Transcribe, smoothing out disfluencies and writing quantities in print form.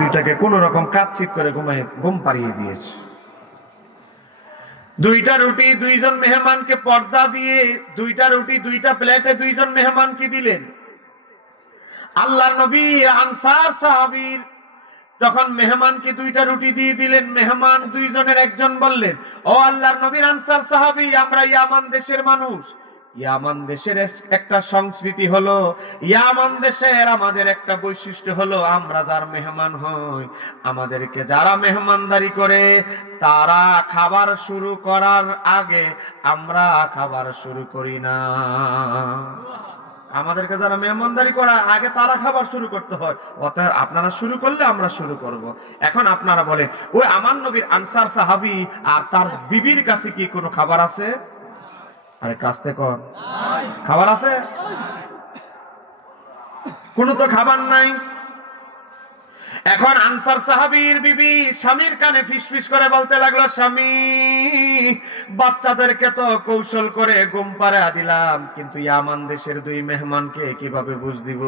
দুইটাকে কোন রকম কাচ্চিত করে ঘুম পাড়িয়ে দিয়েছে। দুইটা রুটি দুইজন মেহমানকে পর্দা দিয়ে, দুইটা রুটি দুইটা প্লেটে দুইজন মেহমানকে দিলেন। আল্লাহর নবী আনসার সাহাবীর যখন মেহমানকে দুইটা রুটি দিয়ে দিলেন, মেহমান দুইজনের একজন বললেন, ও আল্লাহর নবীর আনসার সাহাবী, আমরা ইয়ামান দেশের মানুষ। ইয়ামান দেশের একটা সংস্কৃতি হলো, ইয়ামান দেশের আমাদের একটা বৈশিষ্ট্য হলো, আমরা যার মেহমান হই, আমাদেরকে যারা মেহমানদারি করে তারা খাবার শুরু করার আগে আমরা খাবার শুরু করি না। আমাদেরকে যারা মেহমানদারি করা আগে তারা খাবার শুরু করতে হয়, অতএব আপনারা শুরু করলে আমরা শুরু করব। এখন আপনারা বলেন, ওই আমার নবীর আনসার সাহাবী আর তার বিবির কাছে কি কোনো খাবার আছে? আরে কাছতে কর, খাবার আছে? কোনো তো খাবার নাই। এখন আনসার সাহাবীর বিবি স্বামীর কানে ফিসফিস করে বলতে লাগলো, স্বামী, বাচ্চাদেরকে তো কৌশল করে ঘুম পাড়া দিলাম, কিন্তু ইয়ামান দেশের দুই মেহমানকে কিভাবে বুঝ দিব?